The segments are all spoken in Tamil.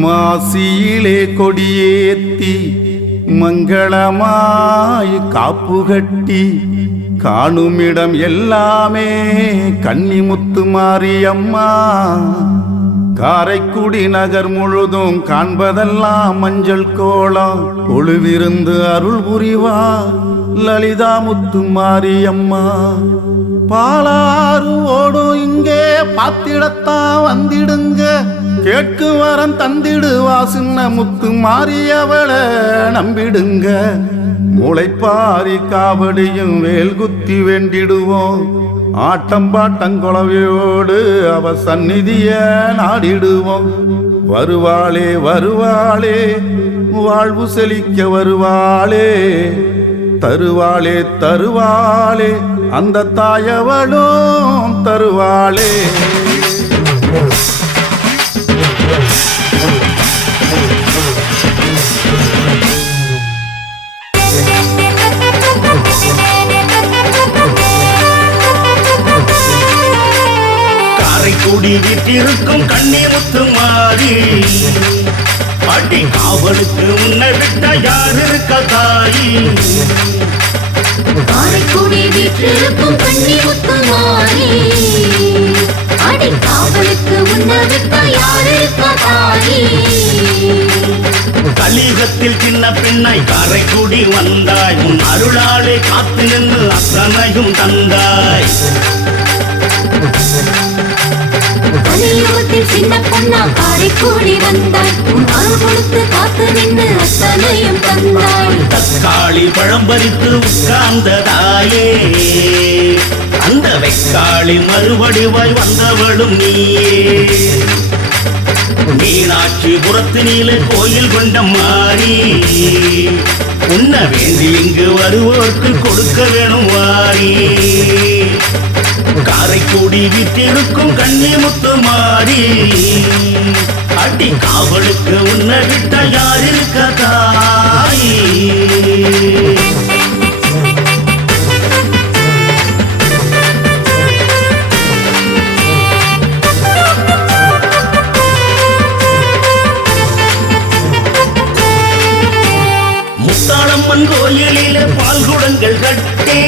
மாசியிலே கொடியேத்தி மங்களமாய் காப்பு கட்டி காணுமிடம் எல்லாமே கன்னிமுத்து மாரியம்மா. காரைக்குடி நகர் முழுதும் காண்பதெல்லாம் மஞ்சள் கோலம் ஒளிவிருந்து அருள் புரிவா லலிதா முத்து மாரியம்மா. பாலாறு ஓடும் இங்கே பாத்திடத்தான் வந்திடுங்க, கேட்கு வரம் தந்திடுவா சின்ன முத்து மாரியவளை நம்பிடுங்க. மூளைப்பாரி காவடியும் வேல் குத்தி வேண்டிடுவோம், ஆட்டம் பாட்டங்குளவையோடு அவ சந்நிதிய நாடிடுவோம். வருவாளே வருவாளே வாழ்வு செழிக்க வருவாளே, தருவாளே தருவாளே அந்த தாயவளும் தருவாளே. காரைக்குடி வீட்டிற்கும் கன்னிமுத்து மாறி, பாட்டி காவலுக்கு உன்னை விட்ட யார் இருக்க தாயி. காரைக்குடி வீட்டிற்கும் கன்னிமுத்து மாறி, பாட்டி காவலுக்கு உன்னை விட்ட யார் இருக்க தாயி. கலியுகத்தில் சின்ன பெண்ணை காரைக்குடி வந்தாய், உன் அருளாலே காத்து நின்று அத்தனையும் தந்தாய். கலியுகத்தில் சின்ன பொண்ணா காரைக்குடி வந்தாய், உன் அருள் கொடுத்து காத்து நின்று அத்தனையும் தந்தாய். தக்காளி பழம் பறித்து உட்கார்ந்த தாயே, அந்த வெக்காளி மறுபடிவாய் வந்தவளும் நீயே. மீனாட்சி புறத்தினிலே கோயில் கொண்ட மாறி, உன்ன வேண்டி இங்கு வருவோர்க்கு கொடுக்க வேணும் வாரி. காரைக்குடி வீட்டிற்கும் கன்னிமுத்து மாறி, அடி காவலுக்கு உன்னை விட்ட யார் இருக்க தாயி. முத்தாளம்மன் கோயிலிலே பால் குடங்கள் கட்டே,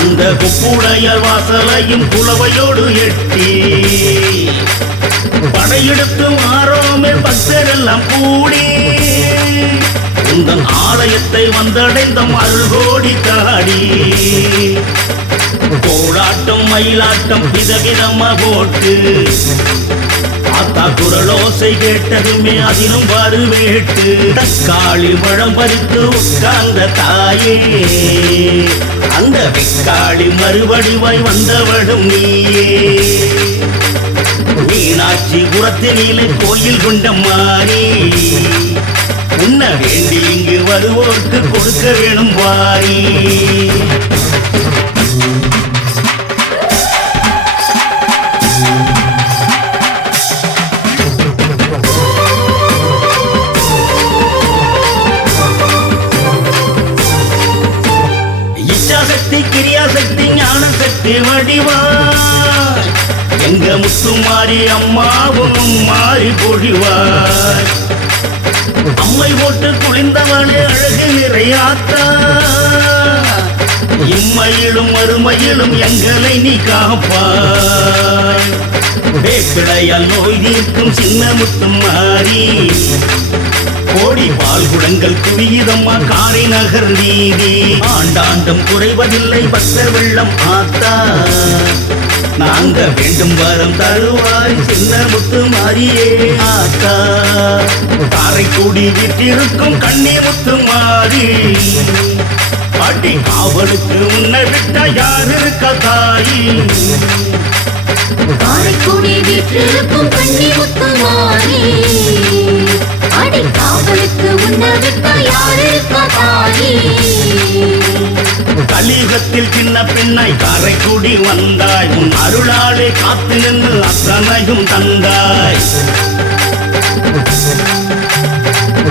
அந்த குப்புடைய வாசலையும் குளவையோடு எட்டி, படையெடுத்து மாறோமே பக்தரெல்லாம் கூடி, உந்தன் ஆலயத்தை வந்தடைந்த அருள் கோடி தாடி. கோடாட்டம் மயிலாட்டம் விதவிதமா போட்டு, ஆத்தா குரலோசை கேட்டதுமே அதிலும் வருவேட்டு. தக்காளி பழம் பறித்து உட்கார்ந்த தாயே, அந்த வெக்காளி மறுபடிவாய் வந்தவளும் நீயே. மீனாட்சி புறத்தினிலே கோயில் கொண்ட மாறி, உன்ன வேண்டி இங்கு வருவோர்க்கு கொடுக்க வேணும் வாரி. கிரியாசக்தி ஞான சக்தி வடிவாய், எங்க முத்து மாறி அம்மாவும் மாறி பொழிவாய். அம்மை போட்டு குளிந்தவளே அழகு நிறையாத்தா, இம்மையிலும் மறுமையிலும் எங்களை நீ காப்பாய். வேப்பிடையால் நோய் தீர்க்கும் சின்ன முத்து மாறி, கோடி பால் குடங்கள் குவியுதம்மா காரை நகர் நீதி. ஆண்டாண்டும் குறைவதில்லை பக்தர் வெள்ளம் ஆத்தா, நாங்க வேண்டும் வரம் தருவாய் சின்ன முத்து மாறியே ஆத்தா. காரைக்குடி வீட்டிற்கும் கன்னிமுத்து மாறி, பாட்டி காவலுக்கு உன்னை விட்ட யார் இருக்க தாயி. காரைக்குடி வீட்டிற்கும் கன்னிமுத்து மாறி, பாட்டி காவலுக்கு உன்னை விட்ட யார் இருக்க தாயி. கலியுகத்தில் சின்ன பெண்ணை காரைக்குடி வந்தாய், உன் அருளாலே காத்து நின்று அத்தனையும் தந்தாய்.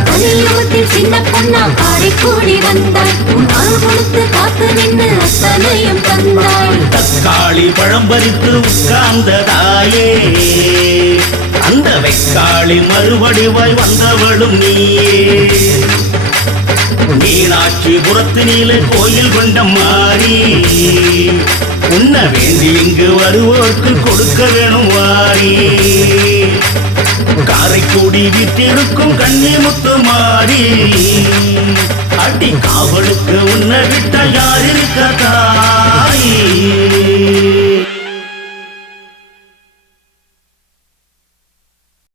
கலியுகத்தில் சின்ன கண்ணா காரைக்குடி வந்தாய் உன் அருள் கொடுத்து காத்து நின்று அத்தனையும் தந்தாய் தக்காளி பழம் பறித்து உட்கார்ந்த தாயே அந்த வெக்காளி மறுவடிவாய் வந்தவளும் நீயே மீனாட்சி புறத்தினிலே கோயில் கொண்ட மாறி உண்ண வேண்டி இங்கு வருவோர்க்கு கொடுக்க வேணும் வாரி காரைக்குடி வீட்டிற்கும் கண்ணி முத்து மாறி அடி காவலுக்கு உன்னை விட்ட யார் இருக்க